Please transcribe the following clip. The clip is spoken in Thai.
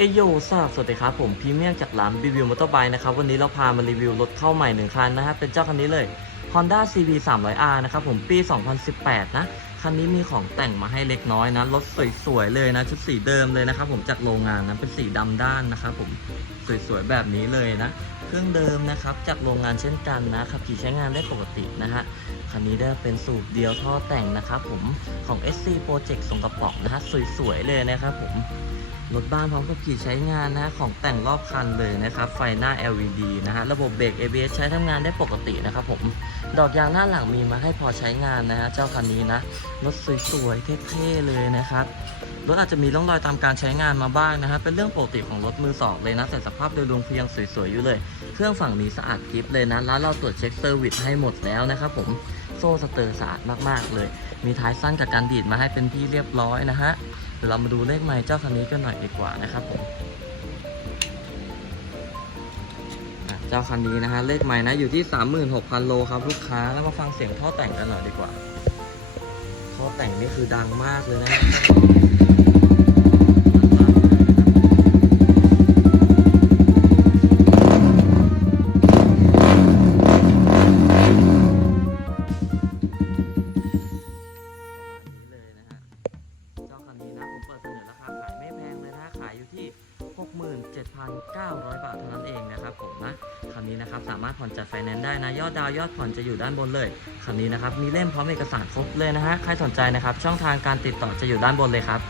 เอโยทราบสวัสดีครับผมพรีเมียมจากร้านรีวิวมอเตอร์ไบค์นะครับวันนี้เราพามารีวิวรถเข้าใหม่หนึ่งคันนะฮะเป็นเจ้าคันนี้เลย Honda CB 300R นะครับผมปี 2018 นะคันนี้มีของแต่งมาให้เล็กน้อยนะรถสวยๆเลยนะชุดสีเดิมเลยนะครับผมจากโรงงานนะเป็นสีดำด้านนะครับผมสวยๆแบบนี้เลยนะเครื่องเดิมนะครับจากโรงงานเช่นกันนะขับขี่ใช้งานได้ปกตินะฮะคันนี้ได้เป็นสูบเดียวท่อแต่งนะครับผมของ SC Project ส่งกระป๋องนะฮะสวยๆเลยนะครับผม รถบ้านพร้อมกับขี่ใช้งานนะของแต่งรอบคันเลยนะครับ ไฟหน้า LED นะฮะ ระบบเบรก ABS ใช้ทำงานได้ปกตินะครับผม ดอกยางหน้าหลังมีมาให้พอใช้งานนะฮะ เจ้าคันนี้นะ รถสวยๆ เท่ๆ เลยนะครับ รถอาจจะมีร่องรอยตามการใช้งานมาบ้างนะฮะ เป็นเรื่องปกติของรถมือสองเลยนะ แต่สภาพโดยรวมคือยังสวยๆ อยู่เลย เครื่องฝั่งนี้สะอาดกริบเลยนะ แล้วเราตรวจเช็คเซอร์วิสให้หมดแล้วนะครับผม โซ่สเตอร์สะอาดมากๆ เลย มีท้ายสั้นกับการดีดมาให้เป็นที่เรียบร้อยนะฮะ ดี๋ยวเรามาดูเลขไม้เจ้าคันนี้กันหน่อยดีกว่านะครับผมเจ้าคันนี้นะฮะเลขไม้นะอยู่ที่ 36,000 โลครับลูกค้าแล้วมาฟังเสียงท่อแต่งกันหน่อยดีกว่าท่อแต่งนี่คือดังมากเลยนะ ที่ 67,900 บาทเท่านั้นเองนะครับผมนะคันนี้นะครับสามารถผ่อนจัดไฟแนนซ์ได้นะยอดดาวยอดผ่อนจะอยู่ด้านบนเลยคันนี้นะครับมีเล่มพร้อมเอกสารครบเลยนะฮะใครสนใจนะครับช่องทางการติดต่อจะอยู่ด้านบนเลยครับ